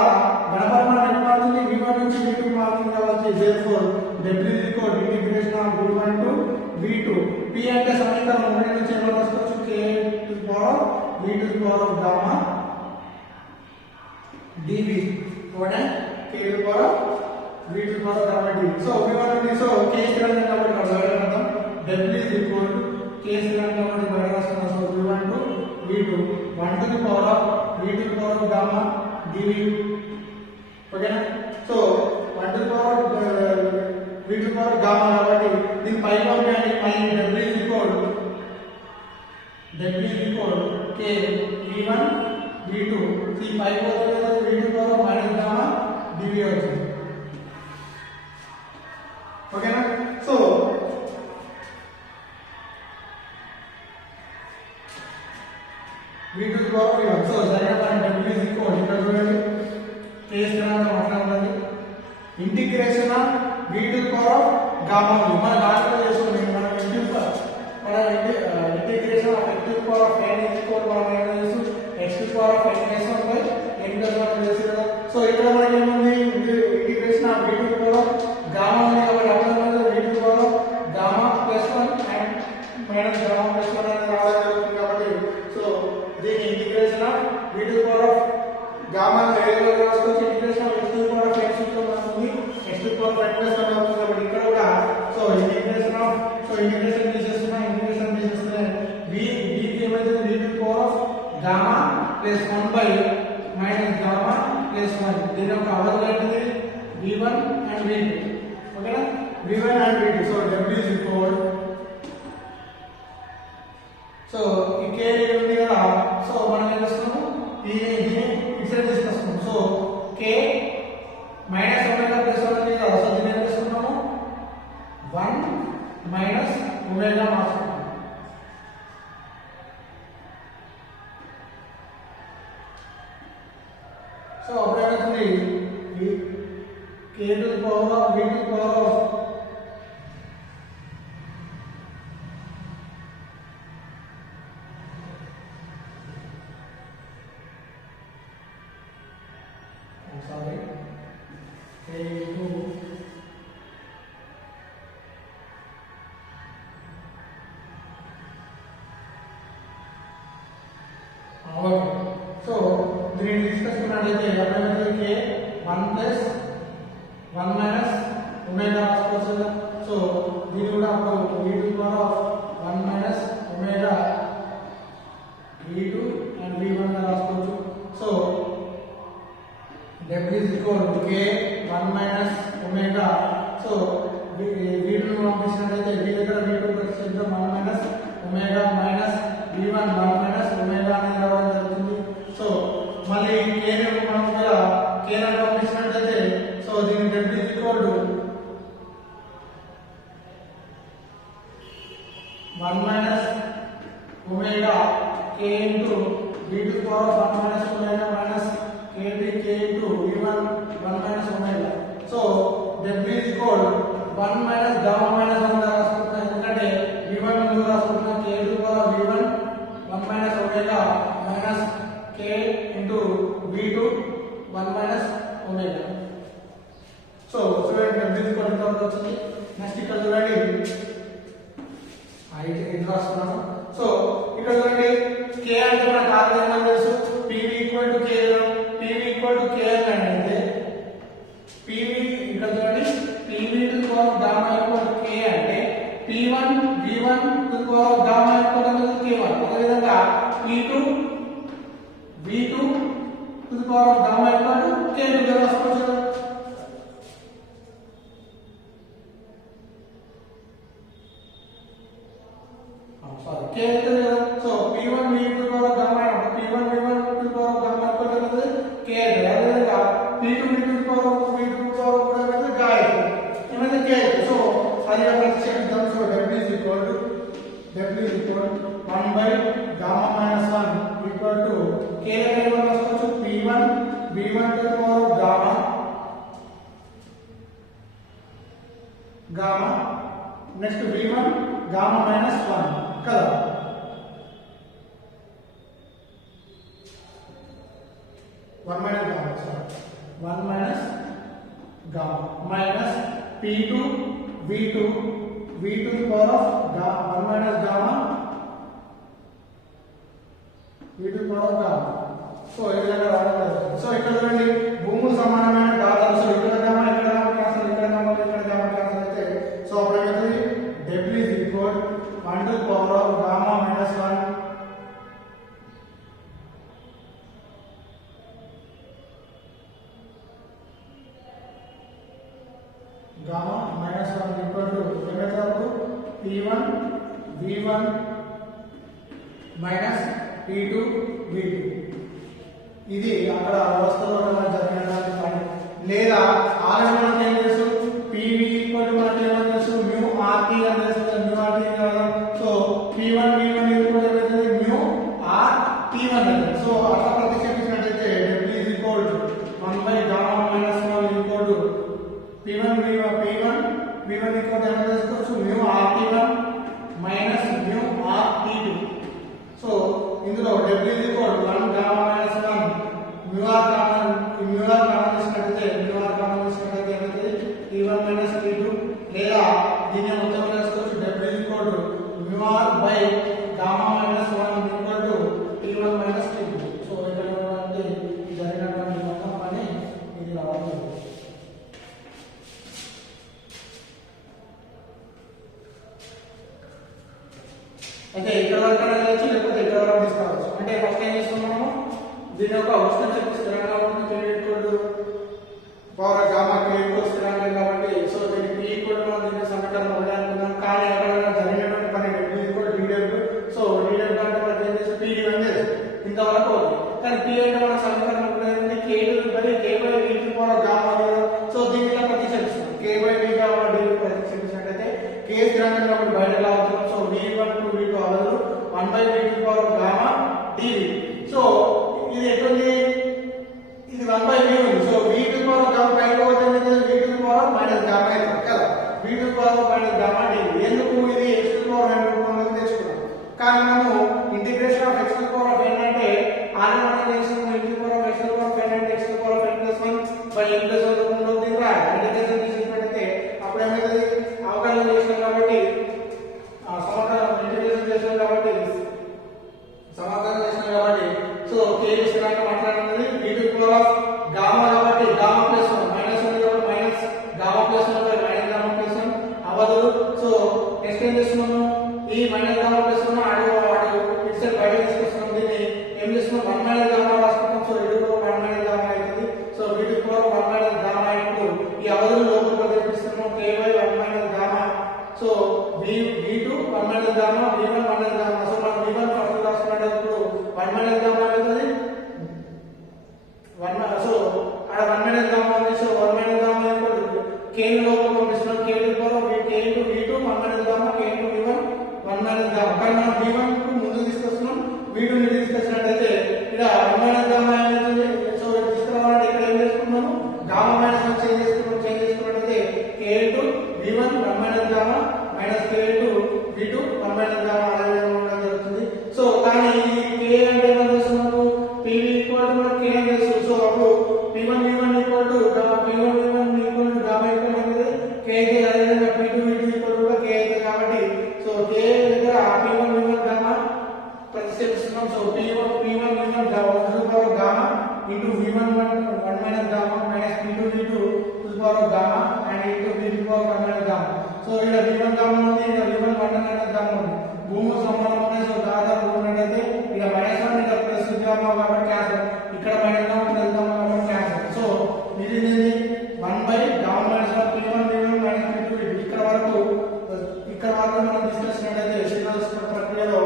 ఘనపరిమాణం ఎంత మారుతుంది? v1 నుంచి v2 మారుతుంది కాబట్టి therefore w is equal to integration of v1 to v2. p అంటే సమీకరణం 1 నుంచి ఎలా రాసుకోవచ్చు? k to the power v to the power of gamma dv. Okay, k to the power v to the power of gamma dv. So v1 నుండి so k స్థిరంగా కాబట్టి బయట రాద్దాం. w is equal to k స్థిరంగా కాబట్టి బయట రాస్తున్నాం. So v1 to v2 1 to the power of v to the power of gamma dv. ఓకేనా? So 1 to the power of v to the power of gamma కాబట్టి దీని పై పంపేయండి. మళ్ళీ w is equal k v1 v2 ఈ పై పోతే v to the power minus gamma dv అవుతుంది. ఓకేనా? So v to the power v1. So జరిగిన పని w is equal ఇక్కడ చూడండి k స్థిరాంకం అట్లా ఉన్నది. Integration of v to the power of gamma మన దాంట్లో చేసుకుని మనం integration of x to the power of n is equal మనం ఏం చేస్తాం? x to the power of n చేస్తాం బై n మనం చేసి కదా. సో ఇక్కడ మనకి ఏముంది? Integration of v to the power of gamma ఉంది కాబట్టి అప్పుడు v to the power of gamma plus 1 and minus gamma plus 1 అనేది రావడం జరుగుతుంది కాబట్టి సో దీని integration of v to the power of gamma ను ఏదో రాసుకోవచ్చు. Integration of x to the power of n సూత్రం మనకి x to the power of n plus 1 అవుతుంది కాబట్టి ఇక్కడ కూడా సో ఇంటిగ్రేషన్ ఆఫ్ ఇంటిగ్రేషన్ తీసేస్తున్నా v కి ఏమైతుంది? v to the power of gamma plus 1 by minus gamma plus 1. దీని యొక్క అవధులు ఏంటిది? v1 and v2. ఓకేనా? v1 and v2. So w is equal so ఈ k ఉంది కదా. సో మనం ఏం చేస్తున్నాము? దీన్ని ఇట్లా తీసుకొస్తున్నాము. So k minus omega plus 1 ఉంది కదా. సో దీన్ని ఏం చేస్తున్నాము? 1 మైనస్ ఒమేగా మార్చుకుంటాం. సో అప్పుడు ఏమవుతుంది? k to the power of v to the power of k into so దీన్ని తీసుకొస్తున్నట్లయితే అప్పుడు k 1 plus 1 minus omega రాసుకోవచ్చు కదా. సో దీని కూడా అప్పుడు v to the power of 1 minus omega v2 and v1 గా రాసుకోవచ్చు. So w is equal to k 1 minus omega. So v2 ను పంపించినట్లయితే v దగ్గర v2 ప్రతిక్షేపిద్దాం 1 minus omega minus v1 1 minus omega అనేది రావడం జరుగుతుంది. సో మళ్ళీ k ని మనం కూడా k ని పంపించినట్లయితే సో దీని w is equal to 1 minus omega k into v to the power of 1 minus omega minus k into v1 1 minus omega. So w is equal to 1 minus gamma minus 1 గా రాసుకుంటున్నాం. ఎందుకంటే v1 ముందు రాసుకుంటున్నాం k to the power v1 1 minus omega minus k into v2 1 minus omega. So చూడండి w is equal to వచ్చింది. Next ఇక్కడ చూడండి ఇది రాస్తున్నాను. So ఇక్కడ చూడండి k అంటే మన కారణం ఏమని తెలుసు? pv equal to k pv equal to k అని అంటే pv ఇక్కడ చూడండి pv to the power gamma equal to k అంటే p1 v1 to the power gamma equal to k1. అదే విధంగా p2 v2 to the power gamma equal to k2 గా రాసుకోవచ్చు. Sorry k అవుతుంది కదా. So p1 v to the power of gamma p1 v1 to the power of gamma equal to అవుతుంది k అవుతుంది. అదేవిధంగా p2 v to the power of v to the power కూడా అవుతుంది ga అవుతుంది. ఏమైతే k అవుతుంది. సో అది ప్రతిక్షేపిద్దాం. So w is equal to 1 by gamma minus 1 equal to k దగ్గర ఏమని రాసుకోవచ్చు p1 v1 to the power of gamma next v1 gamma minus 1 కదా. one minus gamma minus p2 v2 to the power of 1 minus gamma v to the power of gamma. So ఈ విధంగా రావడం జరుగుతుంది. So ఇక్కడ చూడండి భూములు సమానమైన ధారాలు. So ఇక్కడ gamma ఇక్కడ gamma క్యాన్సిల్ ఇక్కడ gamma క్యాన్సిల్ అయితే సో అప్పుడు ఏమవుతుంది w is equal 1 to the power of gamma minus 1 gamma minus 1 equal to ఏమవుతుంది p1 v1 minus p2 v2. ఇది అక్కడ వ్యవస్థలో జరిగిన పని. లేదా ఆల్రెడీ మనకి ఏం తెలుసు pv ఈక్వల్ టు మనకి ఏమని తెలుసు mu rt అని తెలుసు కదా. mu rt కదా. సో p1 v1 ఈక్వల్ ఏమవుతుంది mu rt1 అవుతుంది. సో అట్లా ప్రతిక్షేపించినట్లయితే w is equal to 1 by gamma minus 1 equal to p1 v1 equal ఏమని తెలుసుకోవచ్చు mu rt1 minus mu rt2. So ఇందులో w is equal to 1 gamma minus 1 mu r common తీసుకున్నట్లయితే ఏమవుతుంది t1 minus t2 లేదా దీన్ని మొత్తం రాసుకోవచ్చు w is equal to mu r by gamma minus 1 equal to t1 minus t2. So ఇక్కడ ఉన్నటువంటి జరిగినటువంటి మొత్తం పని ఇది రావాలి. అంటే ఇక్కడ వరకు వెళ్ళవచ్చు లేకపోతే ఇక్కడ వరకు తీసుకోవచ్చు. అంటే ఫస్ట్ ఏం చేస్తున్నాము దీని యొక్క ఉష్ణ శక్తి స్థిరంగా ఉంటుంది పవర్ గామా కి ఈక్వల్ స్థిరంగా కాబట్టి సో దీనికి p ఈక్వల్ టు దీని సమీకరణం ఒకటే అనుకున్నాం. కానీ అక్కడ జరిగినటువంటి పని w equal dw. So dw అంటే మనకి ఏం చేసి p డివైడ్ చేసి ఇంతవరకు అవుతుంది. కానీ p అంటే మన సమీకరణం ఉంటుంది k by v to power gamma. So దీన్ని ఇలా ప్రతిక్షేపిస్తాం k by v gamma dv ప్రతిక్షేపించినట్లయితే k స్థిరంగా ఉన్నప్పుడు బయట ఎలా అవుతుంది. సో v1 టు v2 అవదు 1 by v to power gamma dv. So ఇది ఎటువంటి ఇది 1 బై v ఉంది. So v to power gamma బయట పోతుంది v to power minus gamma అవుతుంది కదా. v to power minus gamma dv. ఎందుకు ఇది x టు పవర్ n రూపంలో తెచ్చుకున్నాం. కానీ మనము integration of x to power n అంటే ఆల్రెడీ మనం చేసాము x to power x to power n అంటే x to power n + 1 by n + 1 రూపంలో దీన్ని రాయాలి. ఇంటిగ్రేషన్ చేసినట్లయితే అప్పుడు ఏమవుతుంది అవకలనం చేసాం కాబట్టి ఇంటిగ్రేషన్ చేసాం కాబట్టి సమాకలనం చేసాం కాబట్టి సో k స్థిరంగా మాట్లాడుతున్నది v to power of gamma కాబట్టి గామా ప్లస్ 1 మైనస్ 1 కాబట్టి minus gamma plus 1 by minus gamma plus 1 అవదు. సో నెక్స్ట్ ఏం చేస్తున్నాము ఈ మైనస్ గామా ప్లస్ 1 ఆడు ఇటు సైడ్ బయట తీసుకొస్తున్నాం. దీన్ని ఏం చేస్తున్నాం 1 మైనస్ గామా రాసుకుంటాం. So v to power 1 minus gamma అవుతుంది. So v to power 1 minus gamma అయినప్పుడు ఈ అవధులు లోపల ప్రతిపిస్తున్నాం k by 1 minus gamma. So v2 1 minus gamma v1 1 minus gamma. So మనం v1 ఫస్ట్ రాసుకున్నప్పుడు 1 మైనస్ గామా అవుతుంది 1. సో అక్కడ 1 మైనస్ గామా ఉంది. So 1 minus gamma equal k ని లోపల పంపిస్తున్నాం k to power k into v2 1 minus gamma k into v1 1 minus gamma. కానీ మనం v1 కు ముందు తీసుకొస్తున్నాం v2 ని తీసుకొచ్చినట్లయితే ఇక్కడ 1 మైనస్ గామా ఏమవుతుంది. సో తీసుకురావాలంటే ఇక్కడ ఏం చేసుకున్నాము గామా మైనస్ 1 చేంజ్ చేసుకున్నట్లయితే k into v1 1 minus gamma minus k into v2 1 minus gamma అలా ఉండడం జరుగుతుంది. సో కానీ k అంటే ఏమని తెలుసుకున్నాము pv ఈక్వల్ టు మనకి k అని తెలుసు. సో అప్పుడు p1 v1 equal to p1 v1 equal to gamma equal అవుతుంది k కి. అదేవిధంగా p2 v2 equal to k అవుతుంది కాబట్టి సో k దగ్గర p1 v1 గామా ప్రతిక్షేపిస్తున్నాం. So p1 v1 gamma into v1 1 minus gamma minus p2 v2 to the power gamma and into v to power 1 minus gamma. So ఇక్కడ v1 gamma ఉంది ఇక్కడ v1 1 minus gamma ఉంది. భూములు సమానం ఉన్నాయి. So దాదాపు ఉన్నట్లయితే ఇక్కడ మైనస్ 1 ఇక్కడ ప్లస్ గామా కాబట్టి క్యాన్సల్. ఇక్కడ మైనస్ గామా ప్లస్ గామా కాబట్టి క్యాన్సల్. సో ఇది 1 by gamma minus 1 p1 v1 minus p2 v2. ఇక్కడ వరకు మనం తీసుకొచ్చినట్లయితే సిగ్నల్స్ ప్రక్రియలో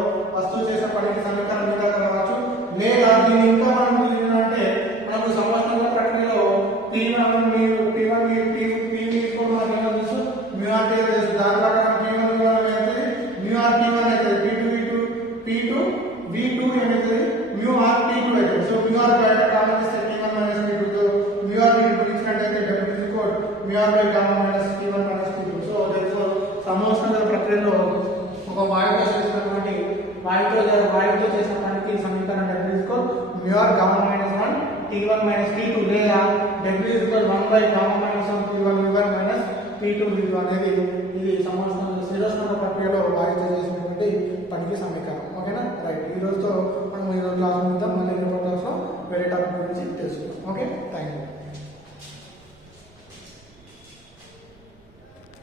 తెలుసు. దాని ప్రకారం P1 ఏమవుతుంది మ్యూ ఆర్ P1 అవుతుంది. P2 V2 ఏమవుతుంది మ్యూ ఆర్ P2 అవుతుంది. సో మ్యూ ఆర్ బయట కామన్ చేస్తే P1 మైనస్ P2 తో మ్యూ ఆర్ P2 గుణించినట్లయితే W is equal mu R by gamma minus P1 minus P2. So therefore సమోష్ణత ప్రక్రియలో ఒక వాయువుతో చేసినటువంటి వాయువుతో చేసిన పనికి సమీకరణం W is equal mu R gamma minus 1 T1 minus T2 లేదా W is equal 1 by gamma minus 1 T1 minus P2 అనేది ఇది సమోష్ణ శీతోష్ణ ప్రక్రియలో వాయువుతో చేసిన